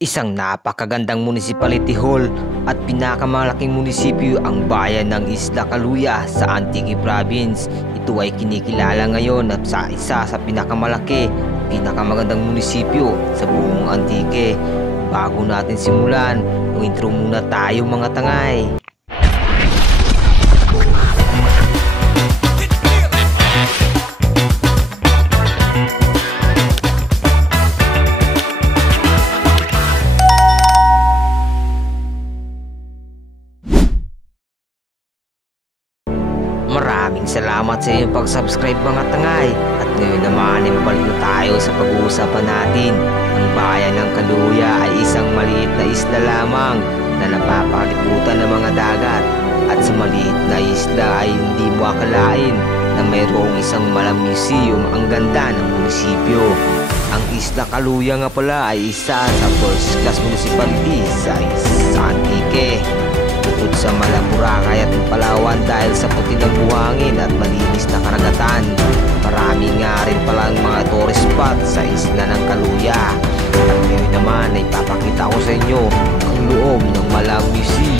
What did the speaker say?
Isang napakagandang municipality hall at pinakamalaking munisipyo ang bayan ng Isla Caluya sa Antique Province. Ito ay kinikilala ngayon at sa isa sa pinakamalaki, pinakamagandang munisipyo sa buong Antique. Bago natin simulan, intro muna tayo mga tangay. Maraming salamat sa iyong pag-subscribe mga tangay. At ngayon naman ay mabalik na tayo sa pag-uusapan natin. Ang bayan ng Caluya ay isang maliit na isla lamang na napapalibutan ng mga dagat. At sa maliit na isla ay hindi mo akalain na mayroong isang malang museum ang ganda ng munisipyo. Ang Isla Caluya nga pala ay isa sa first class municipality sa Antique. Bukod sa Malaburakay at Palawan dahil sa puti ng buhangin at malinis na karagatan, marami nga rin palang mga tourist spot sa isla ng Caluya. At ngayon naman ay papakita ko sa inyo ang loob ng Malang Museum.